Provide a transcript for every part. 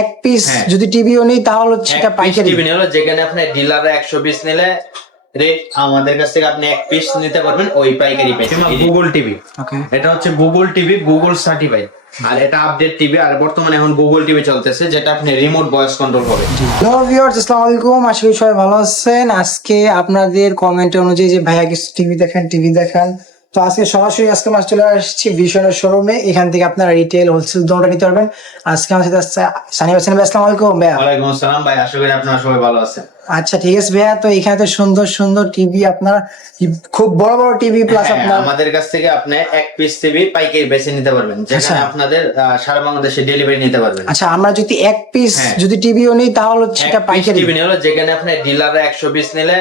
এক পিস হ্যাঁ। যদি টিভিও নেই তাহলে হচ্ছে সেটা পাইকারি। টিভি নিলো যেখানে আপনি ডিলাররা একশো পিস নিলে রেট আমাদের কাছ থেকে আপনি এক পিস নিতে পারবেন ওই পাইকারি প্রাইস গুগল টিভি ওকে। এটা হচ্ছে গুগল টিভি গুগল সার্টিফাইড আর এটা আপডেট টিভি আর বর্তমানে এখন গুগল টিভি চলতেছে যেটা আপনি রিমোট ভয়েস কন্ট্রোল হবে হ্যালো ভিউয়ার্স আসসালামু আলাইকুম। আশা করি সবাই ভালো আছেন। আজকে আপনাদের কমেন্ট অনুযায়ী যে ভাইয়া কিছু টিভি দেখেন টিভি দেখান। তো আজকে সরাসরি আজকে মাস চলে আসছি ভিশনের শোরুমে। এখান থেকে আপনারা রিটেল হোলসেল দুটোটা নিতে পারবেন। আজকে আমার সাথে সানি ভাই আসসালামু আলাইকুম ভাইয়া। ওয়ালাইকুম আসসালাম ভাই আশা করি আপনারা সবাই ভালো আছেন। আচ্ছা ঠিক আছে ভাইয়া। তো এখানে তো সুন্দর সুন্দর টিভি আপনার খুব বড় বড় টিভি প্লাস হ্যাঁ, আপনার আমাদের কাছ থেকে আপনি এক পিস টিভি পাইকারি বেছে নিতে পারবেন যেখানে আচ্ছা। আপনাদের সারা বাংলাদেশে ডেলিভারি নিতে পারবেন। আচ্ছা আমরা যদি এক পিস হ্যাঁ। যদি টিভিও নিই তাহলে হচ্ছে সেটা পাইকারি। টিভি নিলো যেখানে আপনি ডিলাররা একশো পিস নিলে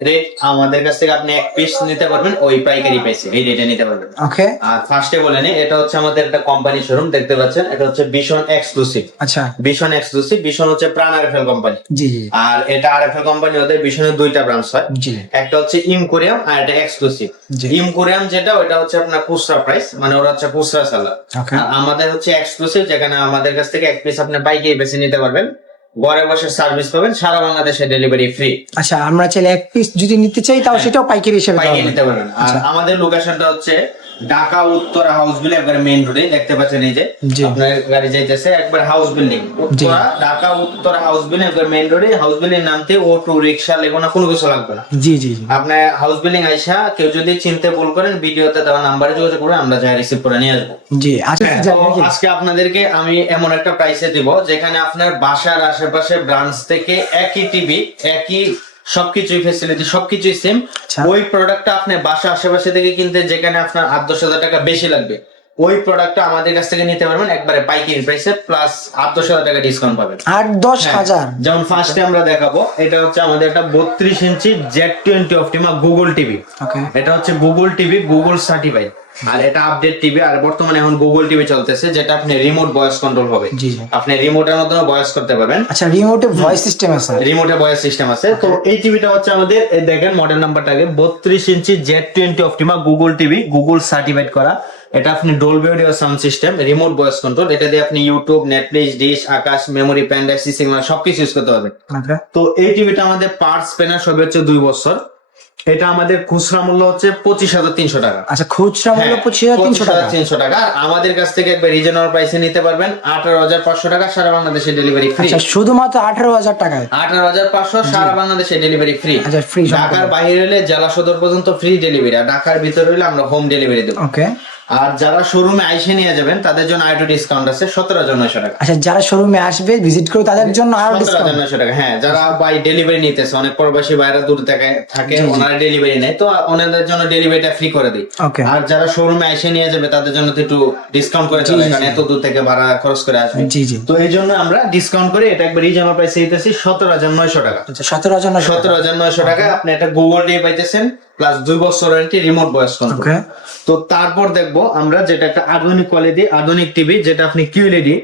রেট আমাদের কাছ থেকে আপনি এক পিস নিতে পারবেন ওই পাইকারি প্রাইসে এই রেটে নিতে পারবেন। ওকে আর ফার্স্টে বলে এটা হচ্ছে আমাদের একটা কোম্পানি শোরুম দেখতে পাচ্ছেন? এটা হচ্ছে ভীষণ এক্সক্লুসিভ আচ্ছা। ভীষণ এক্সক্লুসিভ ভীষণ হচ্ছে প্রাণ আরএফএল কোম্পানি জি জি। আর এটা আরএফএল কোম্পানি ওদের ভীষণের দুইটা ব্রাঞ্চ হয়। জি। একটা হচ্ছে ইমকোরিয়াম আর এটা এক্সক্লুসিভ। ইমকোরিয়াম যেটা ওটা হচ্ছে আপনার খুচরা প্রাইস মানে ওরা হচ্ছে খুচরা. আর আমাদের হচ্ছে এক্সক্লুসিভ যেখানে আমাদের কাছ থেকে এক পিস আপনি বাইকে বেছে নিতে পারবেন। ঘরে বসে সার্ভিস পাবেন সারা বাংলাদেশে ডেলিভারি ফ্রি আচ্ছা আমরা চাইলে এক পিস যদি নিতে চাই তাও সেটাও পাইকারি হিসেবে পাইকারি নিতে। পারবেন। আর আমাদের লোকেশনটা হচ্ছে ঢাকা উত্তরা হাউস বিল্ডিং একবার মেইন রোডে দেখতে পাচ্ছেন এই যে আপনার গাড়ি যাইতেছে একবার house building Uttara Dhaka Uttara house building একবার মেইন রোডে হাউস বিল্ডিং নামতে অটো রিক্সা লেগো না কোনো কিছু লাগবে না। জি জি আপনার হাউস বিল্ডিং আইসা কেউ যদি চিনতে ভুল করেন ভিডিওতে দেওয়া নাম্বারে যোগাযোগ করে আমরা যাই রিসিভ করে নিয়ে আসব। জি আচ্ছা হ্যাঁ? আজকে আপনাদেরকে আমি এমন একটা প্রাইসে দিব যেখানে আপনার বাসার আশেপাশে ব্রাঞ্চ থেকে একই টিভি একই সবকিছুই ফেসিলিটি সবকিছুই সেম আচ্ছা। ওই প্রোডাক্টটা আপনি বাসা আশেপাশে থেকে কিনতে যেখানে আপনার আট দশ হাজার টাকা বেশি লাগবে ওই প্রোডাক্টটা আমাদের কাছ থেকে নিতে পারবেন একবারে পাইকারি প্রাইসে প্লাস আট দশ হাজার টাকা ডিসকাউন্ট পাবেন। আট দশ হ্যাঁ, হাজার? যেমন ফার্স্টে আমরা দেখাবো এটা হচ্ছে আমাদের একটা বত্রিশ inch Z twenty Optima Google TV okay এটা হচ্ছে গুগল টিভি গুগল সার্টিফাইড আর এটা আপডেট টিভি আর বর্তমানে এখন গুগল টিভি চলতেছে যেটা আপনি রিমোট ভয়েস কন্ট্রোল হবে। জি জি। আপনি রিমোটের মাধ্যমে ভয়েস করতে পারবেন। আচ্ছা রিমোটে ভয়েস সিস্টেম আছে। রিমোটে ভয়েস সিস্টেম আছে। তো এই টিভিটা হচ্ছে আমাদের এই দেখেন মডেল নাম্বারটা আগে বত্রিশ inch Z twenty Optima Google TV Google certified করা। এটা আপনি Dolby audio sound system remote voice control এটা দিয়ে আপনি YouTube Netflix dish Akash memory pen drive সবকিছু ইউজ করতে পারবেন। তো এই টিভিটা আমাদের পার্টস পেনার সবে হচ্ছে দুই বছর। এটা আমাদের খুচরা মূল্য হচ্ছে পঁচিশ হাজার তিনশো টাকা। আচ্ছা খুচরা মূল্য হ্যাঁ, পঁচিশ হাজার তিনশো টাকা। তিনশো টাকা। আর আমাদের কাছ থেকে একবার রিজনাল প্রাইসে নিতে পারবেন আঠারো হাজার পাঁচশো টাকা সারা বাংলাদেশে ডেলিভারি ফ্রি আচ্ছা শুধুমাত্র আঠারো হাজার টাকা আঠারো হাজার পাঁচশো সারা বাংলাদেশে ডেলিভারি ফ্রি আচ্ছা ফ্রি ঢাকার বাইরে হলে জেলা সদর পর্যন্ত ফ্রি ডেলিভারি আর ঢাকার ভিতরে হলে আমরা হোম ডেলিভারি দেবো। ওকে আর যারা শোরুমে আইসে নিয়ে যাবেন তাদের জন্য আইটু ডিসকাউন্ট আছে সতেরো হাজার নয়শো টাকা। আচ্ছা যারা শোরুমে আসবে ভিজিট করে তাদের জন্য আরও হাজার ডিসকাউন্ট নয়শো টাকা হ্যাঁ যারা বাই ডেলিভারি নিতেছে অনেক প্রবাসী বাইরে দূর থেকে থাকে ওনারা ডেলিভারি নেয় তো ওনাদের জন্য ডেলিভারিটা ফ্রি করে দিই। আর যারা শোরুমে এসে নিয়ে যাবে তাদের জন্য তো একটু ডিসকাউন্ট করে চলে কারণ এত দূর থেকে ভাড়া খরচ করে আসবে। জি জি। তো এই জন্য আমরা ডিসকাউন্ট করে এটা একবার রিজনাল প্রাইসে দিতেছি সতেরো হাজার নয়শো টাকা। আচ্ছা সতেরো হাজার নশো সতেরো হাজার নয়শো টাকা আপনি একটা গুগল দিয়ে পাইতেছেন প্লাস দুই বছর ওয়ারেন্টি রিমোট কন্ট্রোল তো তারপর দেখব আমরা যেটা একটা আধুনিক কোয়ালিটি আধুনিক টিভি যেটা আপনি কিউএলইডি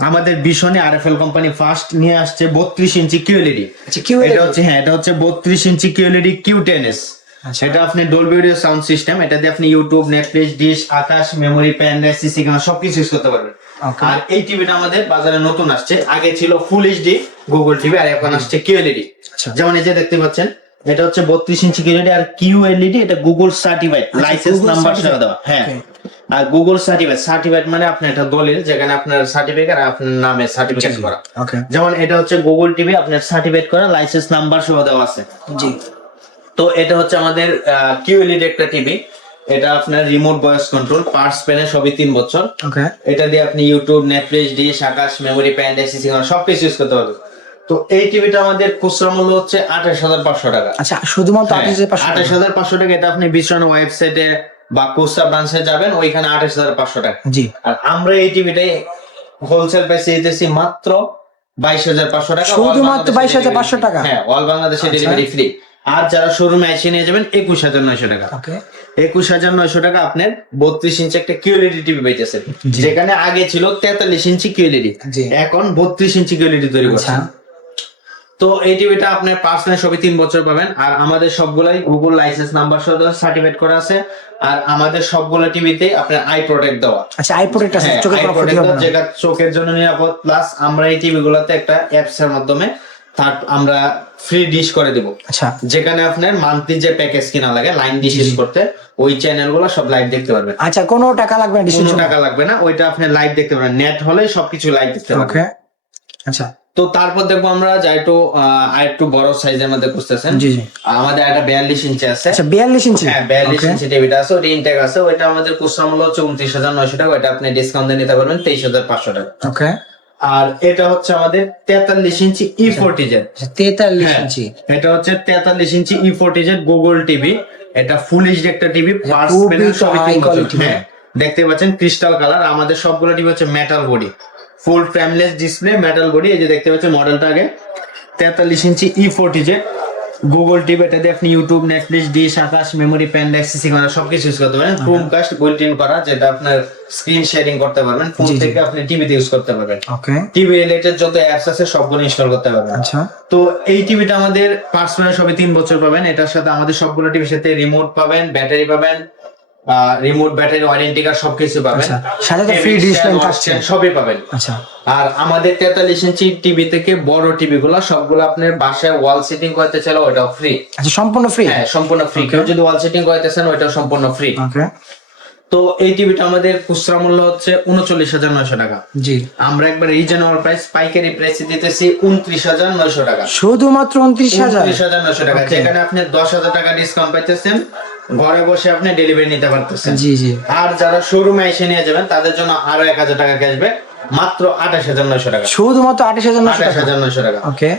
আমাদের ভীষণে আরএফএল কোম্পানি ফার্স্ট নিয়ে আসছে বত্রিশ ইঞ্চি কিউএলইডি আচ্ছা এটা হচ্ছে হ্যাঁ এটা হচ্ছে বত্রিশ inch QLED Q ten S. এটা আপনি অডিও সাউন্ড সিস্টেম এটা দিয়ে আপনি YouTube Netflix dish Akash memory pen CC camera সবকিছু ইউজ করতে পারবেন। আর এই টিভিটা আমাদের বাজারে নতুন আসছে আগে ছিল ফুল এইচডি গুগল টিভি আর এখন আসছে কিউএলইডি আচ্ছা। যেমন এই যে দেখতে পাচ্ছেন এটা হচ্ছে বত্রিশ ইঞ্চি কিউএলইডি আর কিউএলইডি এটা Google certified license number certified। দেওয়া হ্যাঁ। আর গুগল সার্টিফাইড সার্টিফাইড মানে একটা দলিল যেখানে আপনার সার্টিফিকেট আর আপনার নামে সার্টিফিকেট করা। যেমন এটা হচ্ছে গুগল টিভি আপনার সার্টিফাইড করা লাইসেন্স নাম্বার সহ দেওয়া আছে। জি। তো এটা হচ্ছে আমাদের কিউএলইডি একটা টিভি এটা আপনার রিমোট ভয়েস কন্ট্রোল পার্টস পেনে সবই তিন বছর। এটা দিয়ে আপনি YouTube Netflix dish Akash memory pen ACC সবকিছু ইউজ করতে পারবেন। তো এই টিভিটা আমাদের খুচরা মূল্য হচ্ছে আঠাশ হাজার পাঁচশো টাকা। আচ্ছা শুধুমাত্র আঠাশ হাজার পাঁচশো আঠাশ হাজার পাঁচশো টাকা এটা আপনি বিশ্বন ওয়েবসাইটে বা খুচরা ব্রাঞ্চে যাবেন ওইখানে আঠাশ হাজার পাঁচশো টাকা। জি। আর আমরা এই টিভিটাই হোলসেল প্রাইসে দিতেছি মাত্র বাইশ হাজার পাঁচশো টাকা শুধুমাত্র বাংলাদেশে 22,500 delivery টাকা? হ্যাঁ অল বাংলাদেশে আচ্ছা। ডেলিভারি ফ্রি আর যারা শোরুমে এসে নিয়ে যাবেন একুশ হাজার নয়শো টাকা। একুশ হাজার নয়শো টাকা আপনার বত্রিশ ইঞ্চি একটা কিউএলইডি টিভি পাইতেছেন। যেখানে আগে ছিল তেতাল্লিশ ইঞ্চি কিউএলইডি। এখন বত্রিশ ইঞ্চি কিউএলইডি তৈরি করছে আচ্ছা। তো এই টিভিটা আপনার পার্সোনাল সবই তিন বছর পাবেন। আর আমাদের সবগুলাই গুগল লাইসেন্স নাম্বার সহ সার্টিফিকেট করা আছে। আর আমাদের সবগুলো টিভিতে আপনার আই প্রোটেক্ট দেওয়া। আচ্ছা আই প্রোটেক্ট আছে হ্যাঁ, চোখের না। যেটা চোখের জন্য নিরাপদ। প্লাস আমরা এই টিভি গুলোতে একটা অ্যাপস এর মাধ্যমে তার আমরা ফ্রি ডিশ করে দিব। আচ্ছা। যেখানে আপনার মান্থলি যে প্যাকেজ কিনা লাগে লাইন ডিশ ইউজ করতে ওই চ্যানেলগুলো সব লাইভ দেখতে পারবেন। আচ্ছা কোনো টাকা লাগবে না কোনো টাকা লাগবে না ওইটা আপনি লাইভ দেখতে পারবেন। নেট হলে সবকিছু লাইভ দেখতে পারবেন। ওকে আচ্ছা। তো তারপর দেখব আমরা যা একটু আহ, আর একটু বড় সাইজের মধ্যে খুঁজতেছেন। জি জি। আমাদের একটা বিয়াল্লিশ ইঞ্চি আছে। আচ্ছা বিয়াল্লিশ ইঞ্চি হ্যাঁ বিয়াল্লিশ ইঞ্চি টিভিটা আছে ওটা ইনটেক আছে। ওইটা আমাদের খুচরা মূল্য হচ্ছে উনত্রিশ হাজার নয়শো টাকা। ওইটা আপনি ডিসকাউন্ট নিতে পারবেন তেইশ হাজার পাঁচশো টাকা। ওকে আর এটা হচ্ছে আমাদের তেতাল্লিশ ইঞ্চি ই ফোরটি জেড আচ্ছা তেতাল্লিশ হ্যাঁ, ইঞ্চি এটা হচ্ছে তেতাল্লিশ inch E forty Z Google TV এটা ফুল এইচডি একটা টিভি বছর। হ্যাঁ দেখতে পাচ্ছেন ক্রিস্টাল কালার আমাদের সবগুলো টিভি হচ্ছে metal body full frameless display metal body এই যে দেখতে পাচ্ছেন মডেলটা আগে। তেতাল্লিশ inch E forty Z Google TV এটা দিয়ে আপনি YouTube Netflix dish Akash memory pen এক্সিসি camera সবকিছু ইউজ করতে পারেন। ক্রোমকাস্ট বুইল্ট ইন করা যেটা আপনার স্ক্রিন শেয়ারিং করতে পারবেন। ফোন। থেকে আপনি টিভিতে ইউজ করতে পারবেন। ওকে টিভি রিলেটেড যত অ্যাপস আছে সবগুলো ইনস্টল করতে পারবেন। আচ্ছা। তো এই টিভিটা আমাদের পার্সোনাল সবে তিন বছর পাবেন। এটার সাথে আমাদের সবগুলো টিভির সাথে রিমোট পাবেন ব্যাটারি পাবেন। রিমোট ব্যাটারি ওয়ারেন্টি কার্ড সবকিছু পাবেন। আচ্ছা, সাথে তো dish stand, থাকছে। সবই পাবেন। আচ্ছা। আর আমাদের তেতাল্লিশ ইঞ্চি টিভি থেকে বড় টিভি গুলো সবগুলো আপনার বাসায় ওয়াল সেটিং করতে চাইলে ওইটাও ফ্রি আচ্ছা সম্পূর্ণ ফ্রি হ্যাঁ সম্পূর্ণ ফ্রি কেউ যদি ওয়াল সেটিং করতে চান ওইটাও সম্পূর্ণ ফ্রি ওকে তো এই টিভিটা আমাদের খুচরা মূল্য হচ্ছে উনচল্লিশ হাজার নয়শো টাকা। জি। আমরা একবার রিজনেবল প্রাইস পাইকারি প্রাইসে দিতেছি উনত্রিশ হাজার নয়শো টাকা। শুধুমাত্র উনত্রিশ হাজার? উনত্রিশ হাজার নয়শো টাকা. যেখানে আপনি দশ হাজার টাকা ডিসকাউন্ট পাইতেছেন ঘরে বসে আপনি ডেলিভারি নিতে পারতেছেন। জি জি। আর যারা শোরুমে এসে নিয়ে যাবেন তাদের জন্য আরও এক হাজার টাকা ক্যাশব্যাক মাত্র আঠাশ হাজার নয়শো টাকা। শুধুমাত্র আঠাশ হাজার আঠাশ হাজার নয়শো টাকা। ওকে।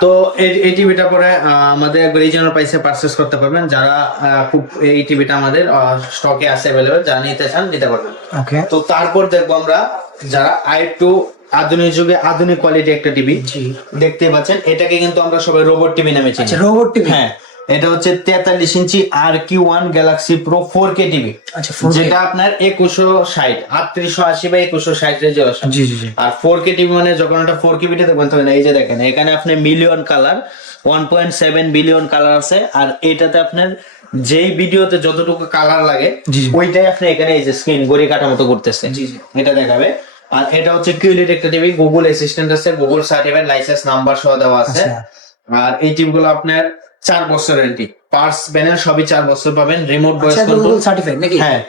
তো এই- টিভিটা পরে আমাদের রিজনাল প্রাইসে পারচেস করতে পারবেন। যারা খুব এই টিভিটা আমাদের স্টকে আছে অ্যাভেলেবেল যারা নিতে চান নিতে পারবেন। ওকে। তো তারপর দেখব আমরা যারা আই টু আধুনিক যুগে আধুনিক কোয়ালিটি একটা টিভি জি। দেখতে পাচ্ছেন। এটাকে কিন্তু আমরা সবাই রোবট টিভি নামে চিনি। আচ্ছা রোবট টিভি হ্যাঁ। এটা হচ্ছে তেতাল্লিশ ইঞ্চি আর Q one Galaxy Pro four K TV 4K যেটা আপনার একুশো ষাট আটত্রিশশো আশি বা একুশো ষাট রেজুলেশন আর ফোর কে টিভি মানে যখন একটা ফোর কে ভিডিও দেখবেন তখন এই যে দেখেন এখানে আপনি million colour one point seven billion colour আছে। আর এটাতে আপনার যেই ভিডিওতে যতটুকু কালার লাগে। ওইটাই আপনি এখানে এই যে স্ক্রিন গড়ি কাটা মতো করতেছে। এটা দেখাবে। আর এটা হচ্ছে কিউলিট একটা টিভি গুগল অ্যাসিস্ট্যান্ট আছে গুগল সার্টিফাইড লাইসেন্স নাম্বার সহ দেওয়া আছে। আচ্ছা। আর এই টিপগুলো আপনার চার বছর ওয়ারেন্টি পার্স প্যানেল সবই চার বছর পাবেন রিমোট ভয়েস আচ্ছা কন্ট্রোল সার্টিফাইড নাকি? হ্যাঁ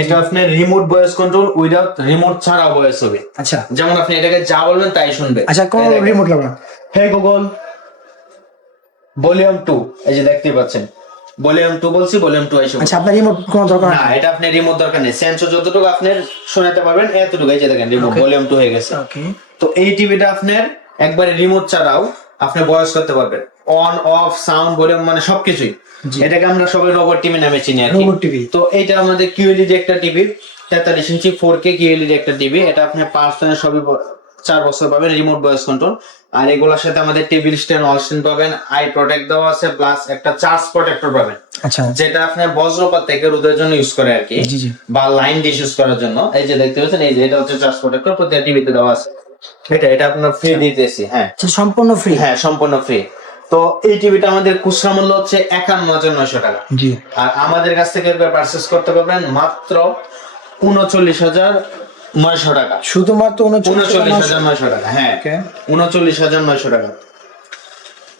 এটা আপনার remote voice control without remote ছাড়াও ভয়েস হবে। আচ্ছা। যেমন আপনি এটাকে যা বলবেন তাই শুনবে। আচ্ছা কোন রিমোট লাগবে হে গুগল ভলিউম টু এই যে দেখতে পাচ্ছেন। ভলিউম টু বলছি ভলিউম টু এসে আচ্ছা আপনার রিমোট কোনো দরকার না এটা আপনি রিমোট দরকার নেই। সেন্সর যতটুকু আপনি শোনাতে পারবেন এতটুকু এই যে দেখেন রিমোট ভলিউম টু হয়ে গেছে। ওকে তো এই টিভিটা আপনার একবারে রিমোট ছাড়াও আপনি বয়স করতে পারবেন। অন অফ সাউন্ড ভলিউম মানে সবকিছুই। এটাকে আমরা সবাই রোবট টিভি নামে চিনি আর রোবট টিভি তো এটা আমাদের কিউএলইডি একটা টিভি তেতাল্লিশ ইঞ্চি ফোর কে কিউএলইডি একটা টিভি এটা আপনি পাঁচ সবই চার বছর পাবেন রিমোট ভয়েস কন্ট্রোল আর এগুলোর সাথে আমাদের টেবিল স্ট্যান্ড অল স্ট্যান্ড পাবেন। আই প্রোটেক্ট দেওয়া আছে প্লাস একটা চার্জ প্রোটেক্টর পাবেন। আচ্ছা। যেটা আপনার বজ্রপাত থেকে রোদের জন্য ইউজ করে আর কি। বা লাইন ডিশ ইউজ করার জন্য। এই যে দেখতে পাচ্ছেন এই যে এটা হচ্ছে চার্জ প্রোটেক্টর প্রতিটা টিভিতে দেওয়া আছে। এটা এটা আপনার ফ্রি দিতেছি হ্যাঁ। আচ্ছা সম্পূর্ণ ফ্রি হ্যাঁ সম্পূর্ণ ফ্রি তো এই টিভিটা আমাদের খুচরা মূল্য হচ্ছে একান্ন হাজার নয়শো টাকা। জি। আর আমাদের কাছ থেকে পারচেস করতে পারবেন মাত্র উনচল্লিশ হাজার নয়শো টাকা। শুধুমাত্র উনচল্লিশ হাজার নয়শো টাকা হ্যাঁ। উনচল্লিশ হাজার নয়শো টাকা।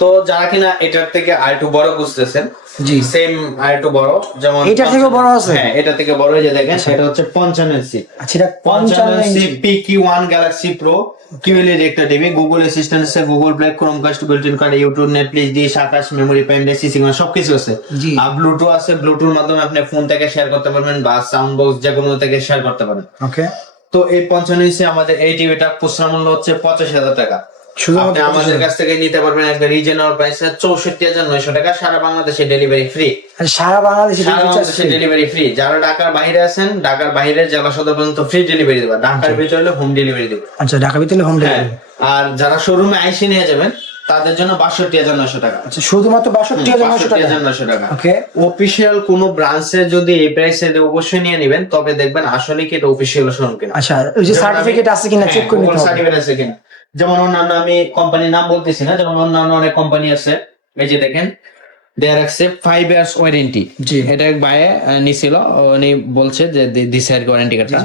তো যারা কিনা এটার থেকে আর একটু বড় বুঝতেছেন জি। সেম আর একটু বড় যেমন এটার থেকেও বড় আছে? হ্যাঁ এটা থেকে বড় এই যে দেখেন সেটা হচ্ছে পঞ্চান্ন ইঞ্চি আচ্ছা এটা পঞ্চান্ন ইঞ্চি পি কি ওয়ান গ্যালাক্সি প্রো কিউএলইডি একটা টিভি গুগল অ্যাসিস্ট্যান্ট আছে গুগল প্লে ক্রোমকাস্ট বিল্ট-ইন করে YouTube Netflix dish Akash memory pen CC সবকিছু আছে। জি। আর ব্লুটুথ আছে ব্লুটুথের মাধ্যমে আপনি ফোন থেকে শেয়ার করতে পারবেন বা সাউন্ড বক্স যে কোনো থেকে শেয়ার করতে পারেন। ওকে তো এই পঞ্চান্ন ইঞ্চি আমাদের এই টিভিটা খুচরা মূল্য হচ্ছে পঁচাশি হাজার টাকা। আপনি আমাদের কাছ থেকে নিতে পারবেন একটা রিজনাল প্রাইসে চৌষট্টি হাজার নয়শো টাকা সারা বাংলাদেশে ডেলিভারি ফ্রি আচ্ছা, সারা বাংলাদেশে সারা বাংলাদেশে ডেলিভারি ফ্রি যারা ঢাকার বাইরে আছেন ঢাকার বাইরে জেলা সদর পর্যন্ত ফ্রি ডেলিভারি দেবে। ঢাকার ভিতরে হলে হোম ডেলিভারি দেবে। আচ্ছা ঢাকা ভিতরে হোম হ্যাঁ। ডেলিভারি আর যারা শোরুমে আইসে নিয়ে যাবেন তাদের জন্য বাষট্টি হাজার নয়শো টাকা। আচ্ছা শুধুমাত্র বাষট্টি হাজার টাকা? নয়শো টাকা। ওকে অফিসিয়াল কোনো ব্রাঞ্চে যদি এই প্রাইসে অবশ্যই নিয়ে নেবেন তবে দেখবেন আসলে কি এটা অফিসিয়াল শোরুম কিনা। আচ্ছা ওই যে সার্টিফিকেট আছে কিনা চেক করে নিতে সার্টিফিকেট আছে কিনা। যেমন অন্যান্য আমি কোম্পানির নাম বলতেছি না যেমন অন্যান্য অনেক কোম্পানি আছে এই যে দেখেন দেয়ার আছে ফাইভ ইয়ার্স ওয়ারেন্টি। এটা এক ভাইয়ে নিছিল উনি বলছে যে দিছে আর ওয়ারেন্টি কার্ডটা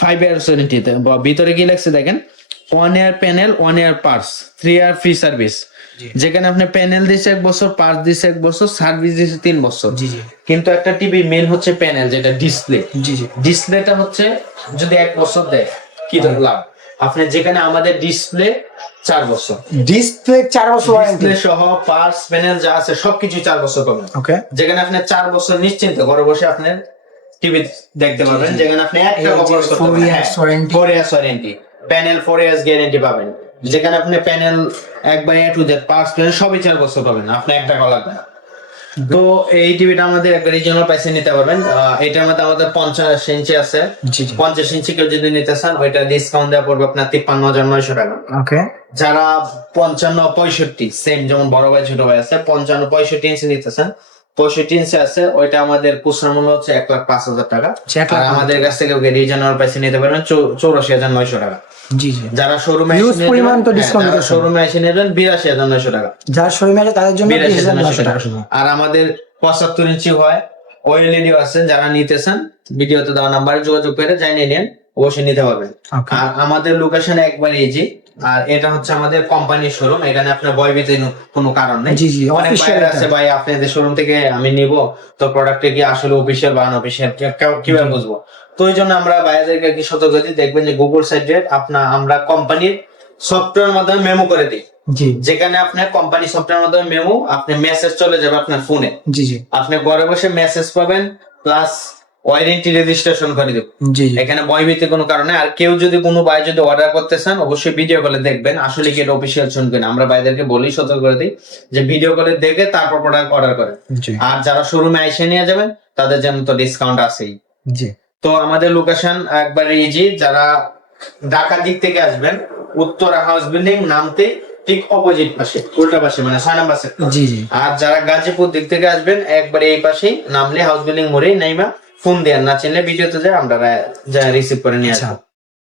ফাইভ ইয়ার্স ওয়ারেন্টিতে ভিতরে কি লাগছে দেখেন? One year panel one year parts three year free service যেখানে আপনি প্যানেল দিছে এক বছর পার্স দিছে এক বছর সার্ভিস দিছে তিন বছর। কিন্তু একটা টিভি মেন হচ্ছে প্যানেল যেটা ডিসপ্লে ডিসপ্লেটা হচ্ছে যদি এক বছর দেয় কি লাভ? আপনি যেখানে আমাদের ডিসপ্লে চার বছর। ডিসপ্লে চার বছর ডিসপ্লে সহ পার্স প্যানেল যা আছে সবকিছু চার বছর পাবেন। ওকে যেখানে আপনি চার বছর নিশ্চিন্ত ঘরে বসে আপনি টিভি দেখতে পাবেন। যেখানে আপনি এক এই টাকা খরচ করতে four পারবেন। years warranty। Four years warranty panel four years guarantee পাবেন। যেখানে আপনি প্যানেল একবার A to Z parts panel সবই চার বছর পাবেন। আপনি এক টাকা লাগবে না। তো এই টিভিটা আমাদের একটা রিজনাল প্রাইসে নিতে পারবেন। এটার মধ্যে আমাদের পঞ্চাশ ইঞ্চি আছে। পঞ্চাশ ইঞ্চি কেউ যদি নিতে চান ওইটা ডিসকাউন্ট দেওয়া পড়বে আপনার তিপ্পান্ন হাজার নয়শো টাকা। ওকে। যারা পঞ্চান্ন পঁয়ষট্টি সেম যেমন বড় ভাই ছোট ভাই আছে পঞ্চান্ন পঁয়ষট্টি ইঞ্চি নিতেছেন পঁয়ষট্টি ইঞ্চি আছে ওইটা আমাদের খুচরা মূল্য হচ্ছে এক লাখ পাঁচ হাজার টাকা। আচ্ছা, আমাদের কাছ থেকে রিজনাল প্রাইসে নিতে পারবেন চৌরাশি হাজার নয়শো টাকা। জি জি। যারা শোরুমে ইউজ পরিমাণ তো ডিসকাউন্ট যারা শোরুমে এসে নেবেন বিরাশি হাজার নয়শো টাকা। যারা শোরুমে আছে তাদের জন্য বিরাশি হাজার নয়শো টাকা। আর আমাদের পঁচাত্তর ইঞ্চি হয়। ওএলইডি আছে যারা নিতেছেন ভিডিওতে দেওয়া নাম্বারে যোগাযোগ করে যাই নিয়ে নেন অবশ্যই নিতে পারবেন। আর আমাদের লোকেশন একবার ইজি আর এটা হচ্ছে আমাদের কোম্পানির শোরুম এখানে আপনার ভয়ভীতির কোনো কারণ নেই। জি, জি, অনেক বাইরে আছে ভাই আপনাদের শোরুম থেকে আমি নিব তো প্রোডাক্টে কি আসলে অফিসিয়াল বা আনঅফিসিয়াল কীভাবে বুঝব? তো ওই জন্য আমরা বাইরেদেরকে কি সতর্ক দিই দেখবেন যে গুগল সাইটে আপনার আমরা কোম্পানির সফটওয়্যার মাধ্যমে মেমো করে দিই। জি। যেখানে আপনার কোম্পানি সফটওয়্যার মাধ্যমে মেমো আপনি মেসেজ চলে যাবে আপনার ফোনে জি জি। আপনি ঘরে বসে মেসেজ পাবেন প্লাস ওয়ারেন্টি রেজিস্ট্রেশন করে দেব। এখানে ভয়ভীতি কোনো কারণে আর কেউ যদি কোনো ভাই যদি অর্ডার করতে চান অবশ্যই ভিডিও কলে দেখবেন আসলে কি এটা অফিসিয়াল আমরা ভাইদেরকে বলি সতর্ক করে দিই যে ভিডিও কলে দেখে তারপর প্রোডাক্ট অর্ডার করেন আর যারা শোরুমে এসে নিয়ে যাবেন তাদের জন্য তো ডিসকাউন্ট আছেই। তো আমাদের লোকেশন একবার ইজি যারা ঢাকা দিক থেকে আসবেন উত্তরা হাউস বিল্ডিং নামতে ঠিক অপোজিট পাশে উল্টা পাশে মানে ছয় নাম্বার সেক্টর জি জি। আর যারা গাজীপুর দিক থেকে আসবেন একবারে এই পাশেই নামলে হাউস বিল্ডিং মোড়েই নাইমা। ফোন দেন না চিনলে ভিডিওতে যায় আমরা যা রিসিভ করে নিয়ে আচ্ছা। আসব।